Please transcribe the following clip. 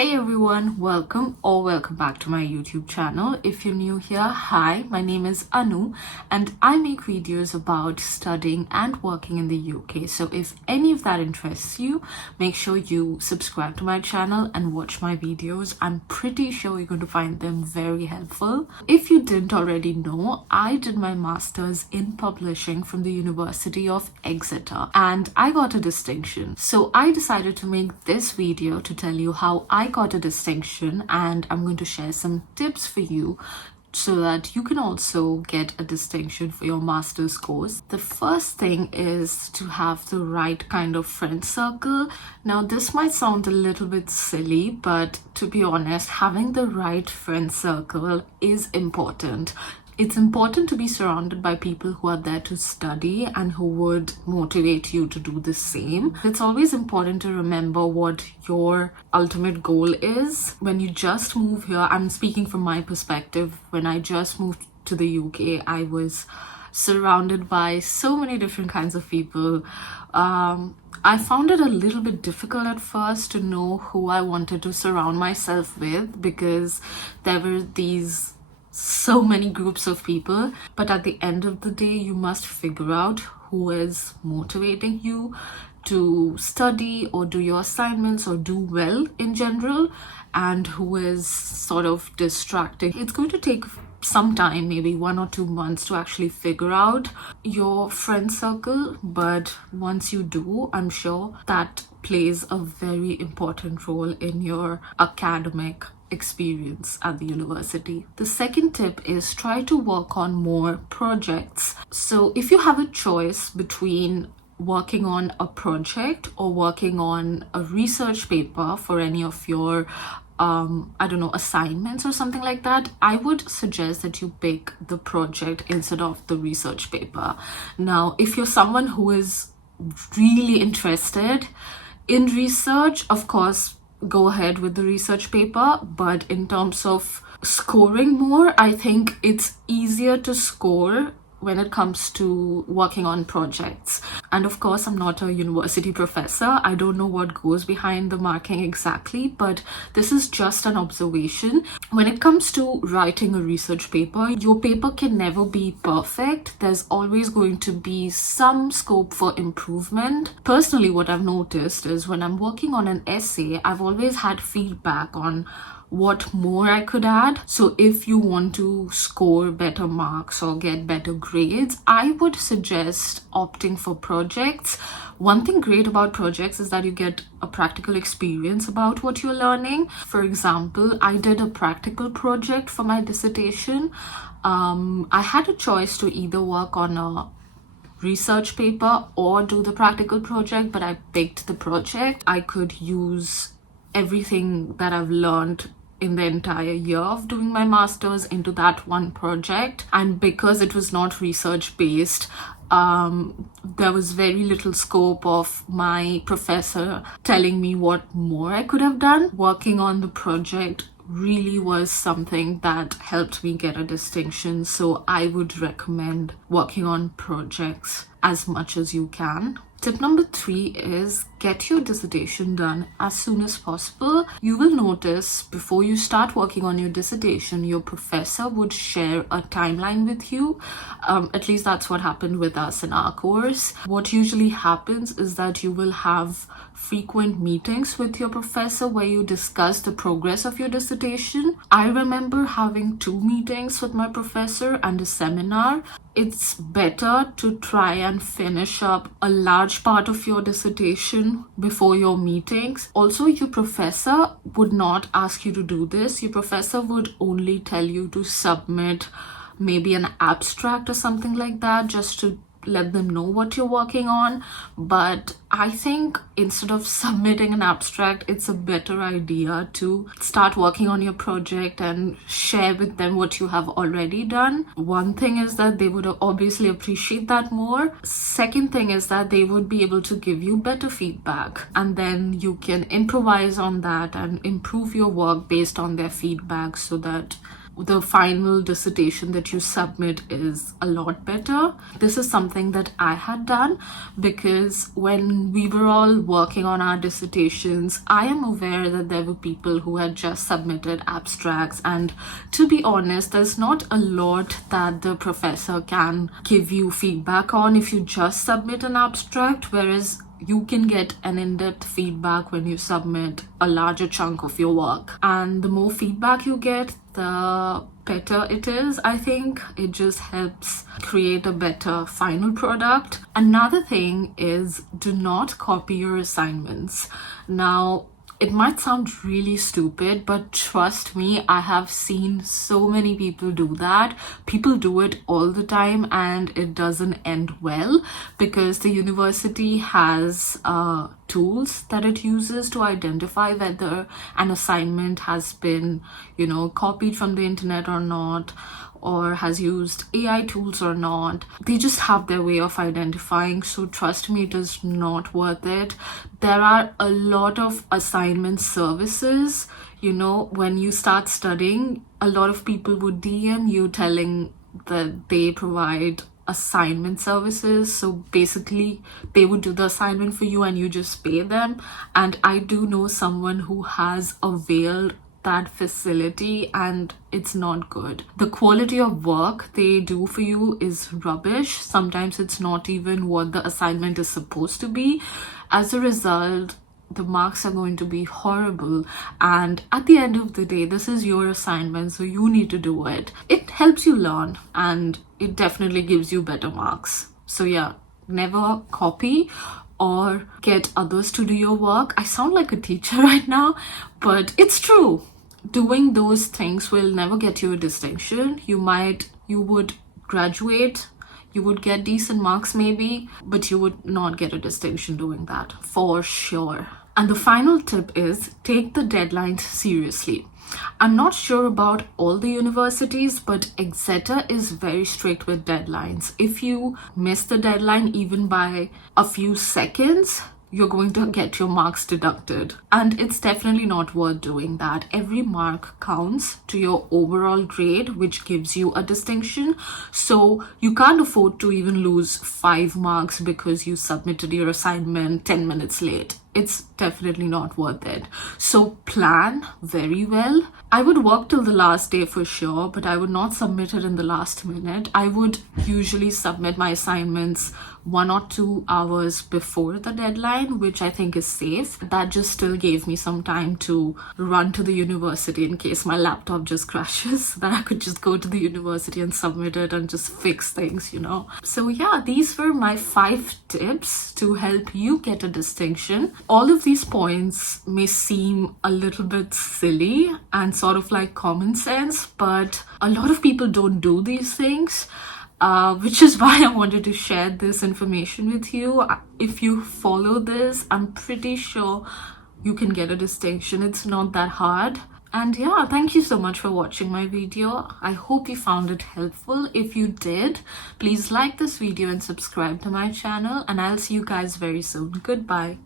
Hey everyone, welcome back to my YouTube channel. If you're new here, hi, my name is Anu and I make videos about studying and working in the UK. So if any of that interests you, make sure you subscribe to my channel and watch my videos. I'm pretty sure you're going to find them very helpful. If you didn't already know, I did my master's in publishing from the University of Exeter and I got a distinction. So I decided to make this video to tell you how I got a distinction, and I'm going to share some tips for you so that you can also get a distinction for your master's course. The first thing is to have the right kind of friend circle. Now, this might sound a little bit silly, but to be honest, having the right friend circle is important. It's important to be surrounded by people who are there to study and who would motivate you to do the same. It's always important to remember what your ultimate goal is. When you just move here, I'm speaking from my perspective, when I just moved to the UK, I was surrounded by so many different kinds of people. I found it a little bit difficult at first to know who I wanted to surround myself with because there were so many groups of people, but at the end of the day you must figure out who is motivating you to study or do your assignments or do well in general, and who is sort of distracting. It's going to take some time, maybe 1 or 2 months, to actually figure out your friend circle, but once you do, I'm sure that plays a very important role in your academic experience at the university. The second tip is try to work on more projects. So if you have a choice between working on a project or working on a research paper for any of your assignments or something like that, I would suggest that you pick the project instead of the research paper. Now, if you're someone who is really interested in research, of course, go ahead with the research paper, but in terms of scoring more, I think it's easier to score when it comes to working on projects. And of course, I'm not a university professor. I don't know what goes behind the marking exactly, but this is just an observation. When it comes to writing a research paper, your paper can never be perfect. There's always going to be some scope for improvement. Personally, what I've noticed is when I'm working on an essay, I've always had feedback on what more I could add. So if you want to score better marks or get better grades, I would suggest opting for projects. One thing great about projects is that you get a practical experience about what you're learning. For example, I did a practical project for my dissertation. I had a choice to either work on a research paper or do the practical project, but I picked the project. I could use everything that I've learned in the entire year of doing my master's into that one project, and because it was not research based, there was very little scope of my professor telling me what more I could have done. Working on the project really was something that helped me get a distinction, so I would recommend working on projects as much as you can. Tip number 3 is get your dissertation done as soon as possible. You will notice before you start working on your dissertation, your professor would share a timeline with you. At least that's what happened with us in our course. What usually happens is that you will have frequent meetings with your professor where you discuss the progress of your dissertation. I remember having 2 meetings with my professor and a seminar. It's better to try and finish up a large part of your dissertation before your meetings. Also, your professor would not ask you to do this. Your professor would only tell you to submit maybe an abstract or something like that, just to let them know what you're working on. But I think instead of submitting an abstract, it's a better idea to start working on your project and share with them what you have already done. One thing is that they would obviously appreciate that more. Second thing is that they would be able to give you better feedback, and then you can improvise on that and improve your work based on their feedback so that the final dissertation that you submit is a lot better. This is something that I had done because when we were all working on our dissertations, I am aware that there were people who had just submitted abstracts, and to be honest, there's not a lot that the professor can give you feedback on if you just submit an abstract, whereas you can get an in-depth feedback when you submit a larger chunk of your work. And the more feedback you get, the better it is. I think it just helps create a better final product. Another thing is, do not copy your assignments. Now, it might sound really stupid, but trust me, I have seen so many people do that. People do it all the time and it doesn't end well because the university has tools that it uses to identify whether an assignment has been, copied from the internet or not, or has used AI tools or not. They just have their way of identifying, so trust me, it is not worth it. There are a lot of assignment services. When you start studying, a lot of people would DM you telling that they provide assignment services. So basically they would do the assignment for you and you just pay them. And I do know someone who has availed that facility and it's not good. The quality of work they do for you is rubbish. Sometimes it's not even what the assignment is supposed to be. As a result, the marks are going to be horrible, and at the end of the day, this is your assignment, so you need to do it. It helps you learn and it definitely gives you better marks. So yeah, never copy or get others to do your work. I sound like a teacher right now, but it's true. Doing those things will never get you a distinction. You would graduate, you would get decent marks maybe, but you would not get a distinction doing that, for sure. And the final tip is, take the deadlines seriously. I'm not sure about all the universities, but Exeter is very strict with deadlines. If you miss the deadline even by a few seconds, you're going to get your marks deducted. And it's definitely not worth doing that. Every mark counts to your overall grade, which gives you a distinction. So you can't afford to even lose 5 marks because you submitted your assignment 10 minutes late. It's definitely not worth it. So plan very well. I would work till the last day for sure, but I would not submit it in the last minute. I would usually submit my assignments 1 or 2 hours before the deadline, which I think is safe. That just still gave me some time to run to the university in case my laptop just crashes, that I could just go to the university and submit it and just fix things, So yeah, these were my 5 tips to help you get a distinction. All of these points may seem a little bit silly and sort of like common sense, but a lot of people don't do these things. Which is why I wanted to share this information with you. If you follow this, I'm pretty sure you can get a distinction. It's not that hard. And yeah, thank you so much for watching my video. I hope you found it helpful. If you did, please like this video and subscribe to my channel, and I'll see you guys very soon. Goodbye.